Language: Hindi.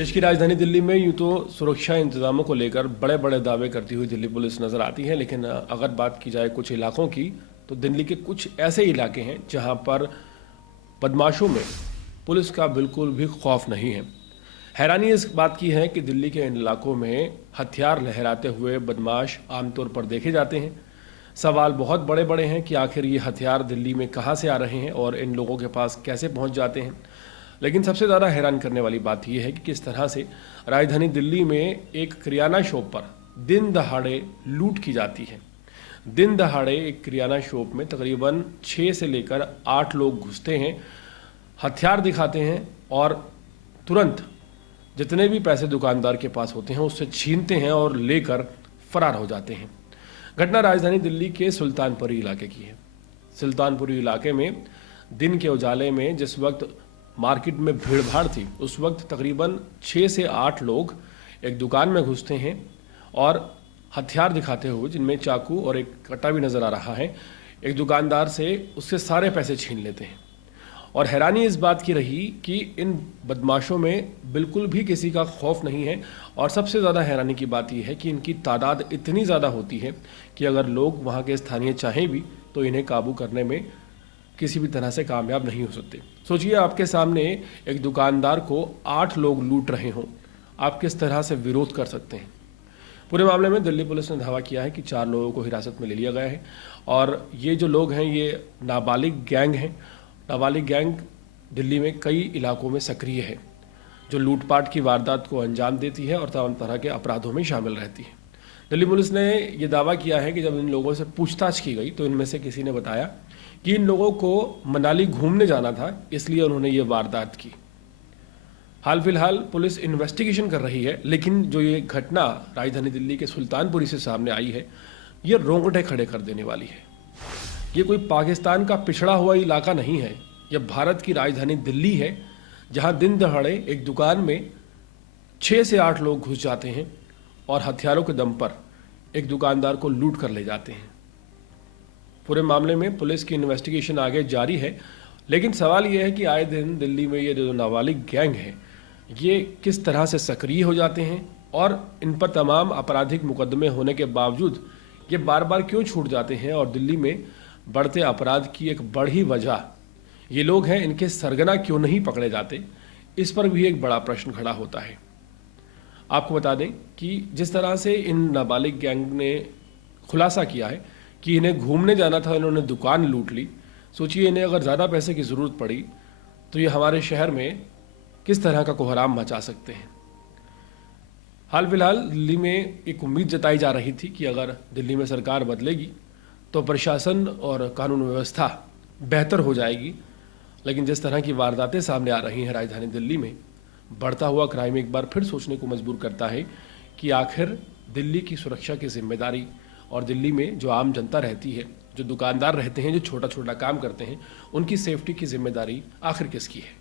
देश की राजधानी दिल्ली में यूं तो सुरक्षा इंतजामों को लेकर बड़े बड़े दावे करती हुई दिल्ली पुलिस नज़र आती है, लेकिन अगर बात की जाए कुछ इलाकों की तो दिल्ली के कुछ ऐसे इलाके हैं जहां पर बदमाशों में पुलिस का बिल्कुल भी खौफ नहीं है। हैरानी इस बात की है कि दिल्ली के इन इलाकों में हथियार लहराते हुए बदमाश आमतौर पर देखे जाते हैं। सवाल बहुत बड़े बड़े हैं कि आखिर ये हथियार दिल्ली में कहाँ से आ रहे हैं और इन लोगों के पास कैसे पहुँच जाते हैं। लेकिन सबसे ज़्यादा हैरान करने वाली बात यह है कि किस तरह से राजधानी दिल्ली में एक किराना शॉप पर दिन दहाड़े लूट की जाती है। दिन दहाड़े एक किराना शॉप में तकरीबन 6 से लेकर 8 लोग घुसते हैं, हथियार दिखाते हैं और तुरंत जितने भी पैसे दुकानदार के पास होते हैं उससे छीनते हैं और लेकर फरार हो जाते हैं। घटना राजधानी दिल्ली के सुल्तानपुरी इलाके की है। सुल्तानपुरी इलाके में दिन के उजाले में जिस वक्त मार्केट में भीड़ भाड़ थी, उस वक्त तकरीबन 6 से 8 लोग एक दुकान में घुसते हैं और हथियार दिखाते हुए, जिनमें चाकू और एक कट्टा भी नज़र आ रहा है, एक दुकानदार से उससे सारे पैसे छीन लेते हैं। और हैरानी इस बात की रही कि इन बदमाशों में बिल्कुल भी किसी का खौफ नहीं है। और सबसे ज़्यादा हैरानी की बात यह है कि इनकी तादाद इतनी ज़्यादा होती है कि अगर लोग वहाँ के स्थानीय चाहें भी तो इन्हें काबू करने में किसी भी तरह से कामयाब नहीं हो सकते। सोचिए, आपके सामने एक दुकानदार को 8 लोग लूट रहे हों, आप किस तरह से विरोध कर सकते हैं। पूरे मामले में दिल्ली पुलिस ने दावा किया है कि 4 लोगों को हिरासत में ले लिया गया है और ये जो लोग हैं ये नाबालिग गैंग हैं। नाबालिग गैंग दिल्ली में कई इलाकों में सक्रिय है, जो लूटपाट की वारदात को अंजाम देती है और तमाम तरह के अपराधों में शामिल रहती है। दिल्ली पुलिस ने यह दावा किया है कि जब इन लोगों से पूछताछ की गई तो इनमें से किसी ने बताया कि इन लोगों को मनाली घूमने जाना था, इसलिए उन्होंने ये वारदात की। हाल फिलहाल पुलिस इन्वेस्टिगेशन कर रही है, लेकिन जो ये घटना राजधानी दिल्ली के सुल्तानपुरी से सामने आई है, ये रोंगटे खड़े कर देने वाली है। ये कोई पाकिस्तान का पिछड़ा हुआ इलाका नहीं है, यह भारत की राजधानी दिल्ली है, जहां दिन दहाड़े एक दुकान में 6 से 8 लोग घुस जाते हैं और हथियारों के दम पर एक दुकानदार को लूट कर ले जाते हैं। पूरे मामले में पुलिस की इन्वेस्टिगेशन आगे जारी है, लेकिन सवाल यह है कि आए दिन दिल्ली में ये जो नाबालिग गैंग है, ये किस तरह से सक्रिय हो जाते हैं और इन पर तमाम आपराधिक मुकदमे होने के बावजूद ये बार बार क्यों छूट जाते हैं। और दिल्ली में बढ़ते अपराध की एक बड़ी वजह ये लोग हैं, इनके सरगना क्यों नहीं पकड़े जाते, इस पर भी एक बड़ा प्रश्न खड़ा होता है। आपको बता दें कि जिस तरह से इन नाबालिग गैंग ने खुलासा किया है कि इन्हें घूमने जाना था, इन्होंने दुकान लूट ली। सोचिए, इन्हें अगर ज़्यादा पैसे की ज़रूरत पड़ी तो ये हमारे शहर में किस तरह का कोहराम मचा सकते हैं। हाल फिलहाल दिल्ली में एक उम्मीद जताई जा रही थी कि अगर दिल्ली में सरकार बदलेगी तो प्रशासन और कानून व्यवस्था बेहतर हो जाएगी, लेकिन जिस तरह की वारदातें सामने आ रही हैं राजधानी दिल्ली में, बढ़ता हुआ क्राइम एक बार फिर सोचने को मजबूर करता है कि आखिर दिल्ली की सुरक्षा की जिम्मेदारी और दिल्ली में जो आम जनता रहती है, जो दुकानदार रहते हैं, जो छोटा छोटा काम करते हैं, उनकी सेफ्टी की जिम्मेदारी आखिर किसकी है।